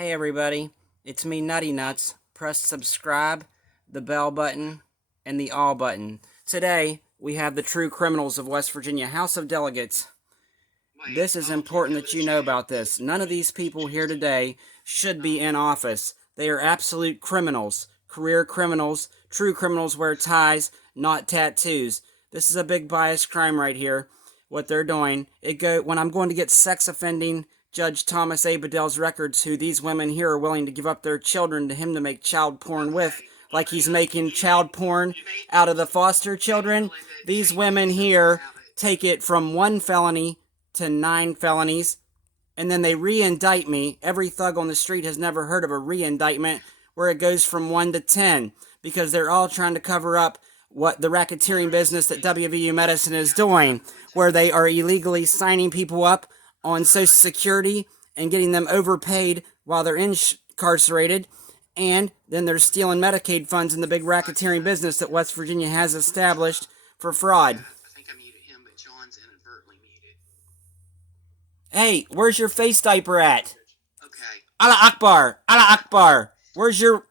Hey everybody, it's me Nutty Nuts. Press subscribe, the bell button, and the all button. Today, we have the true criminals of West Virginia, House of Delegates. This is important that you know about this. None of these people here today should be in office. They are absolute criminals. Career criminals. True criminals wear ties, not tattoos. This is a big bias crime right here. What they're doing. When I'm going to get sex offending Judge Thomas A. Bedell's records, who these women here are willing to give up their children to him to make child porn with, like he's making child porn out of the foster children. These women here take it from 1 felony to 9 felonies, and then they re-indict me. Every thug on the street has never heard of a re-indictment where it goes from 1 to 10, because they're all trying to cover up what the racketeering business that WVU Medicine is doing, where they are illegally signing people up on Social Security and getting them overpaid while they're incarcerated, and then they're stealing Medicaid funds in the big racketeering business that West Virginia has established for fraud. I think I muted him, but John's inadvertently muted. Hey, where's your face diaper at? Okay. Allah Akbar! Allah Akbar! Where's your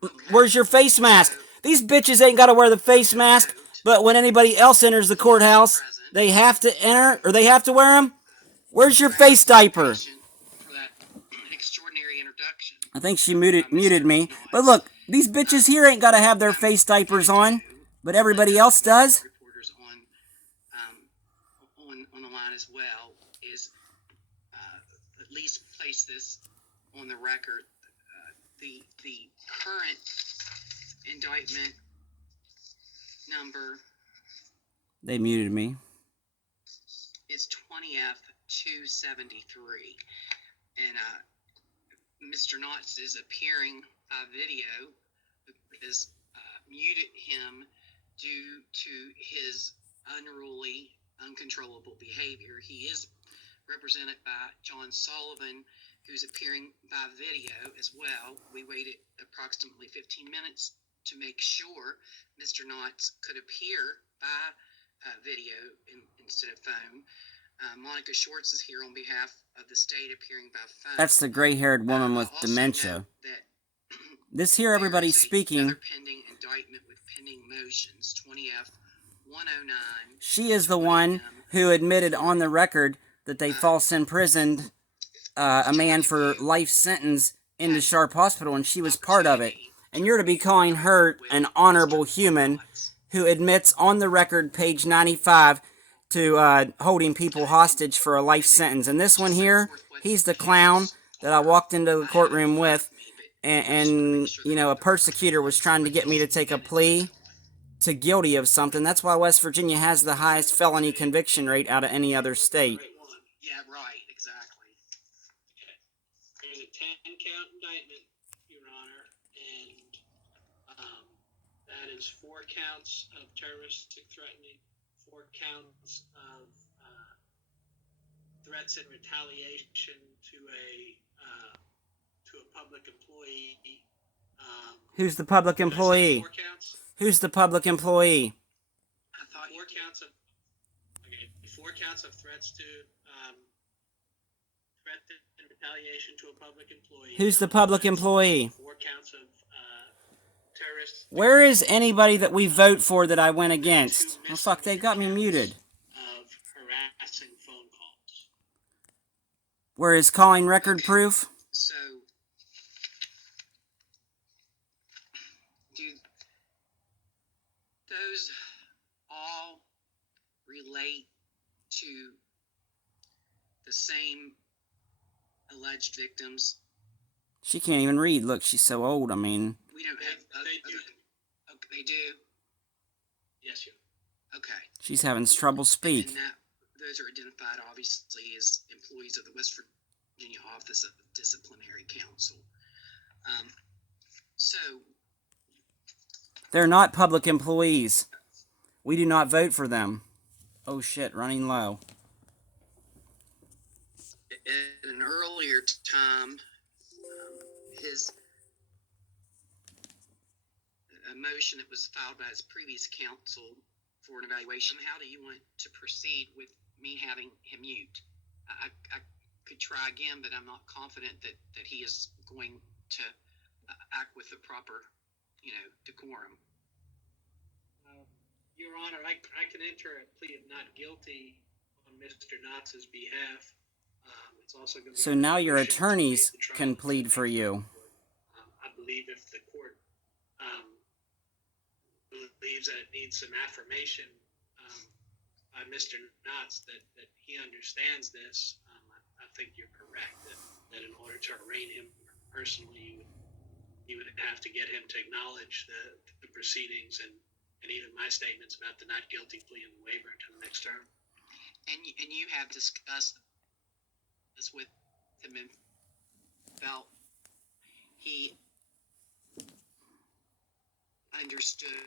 face mask? These bitches ain't gotta wear the face mask, but when anybody else enters the courthouse, they have to enter, or they have to wear them? Where's your face diaper? For that extraordinary introduction. I think she muted me. But look, these bitches here ain't gotta have their face diapers on, but everybody else does. Reporters on the line as well is at least place this on the record. The current indictment number. They muted me. Is 20F 273, and Mr. Knotts is appearing by video because muted him due to his unruly, uncontrollable behavior. He is represented by John Sullivan, who's appearing by video as well. We waited approximately 15 minutes to make sure Mr. Knotts could appear by video instead of phone. Monica Schwartz is here on behalf of the state, appearing by phone. That's the gray-haired woman with dementia. This here, everybody's speaking. Pending indictment with pending motions, 20F 109. She is the one who admitted on the record that they false imprisoned a man for life sentence into Sharp Hospital, and she was part of it. And you're to be calling her an honorable human who admits on the record, page 95, to holding people hostage for a life sentence. And this one here, he's the clown that I walked into the courtroom with, and you know, a persecutor was trying to get me to take a plea to guilty of something. That's why West Virginia has the highest felony conviction rate out of any other state. Yeah, right, exactly. There's a 10-count indictment, Your Honor, and that is 4 counts of terroristic threatening, 4 counts of threats and retaliation to a public employee. Who's the public employee? 4 counts? Who's the public employee? I thought 4 counts of 4 counts of threats to threat and retaliation to a public employee. Who's the public employee? 4 counts of terrorist. Where is anybody that we vote for that I went against? Oh fuck, they got me muted. Of harassing phone calls. Where is calling record proof? So, do those all relate to the same alleged victims? She can't even read. Look, she's so old. I mean, We don't have. Okay, they do. Yes, sir. Okay. she's having trouble speak. And those are identified, obviously, as employees of the West Virginia Office of Disciplinary Counsel. So, They're not public employees. We do not vote for them. Oh shit, running low. at an earlier time, a motion that was filed by his previous counsel for an evaluation. How do you want to proceed with me having him mute? I could try again, but I'm not confident that he is going to act with the proper, decorum. Your Honor, I can enter a plea of not guilty on Mr. Knotz's behalf. It's also going to be So now your motion to attorneys waive the trial can and plead for you. I believe if the court believes that it needs some affirmation by Mr. Knotts that he understands this, I think you're correct that in order to arraign him personally, you would have to get him to acknowledge the proceedings and even my statements about the not guilty plea and the waiver until the next term. And you have discussed this with him and felt he understood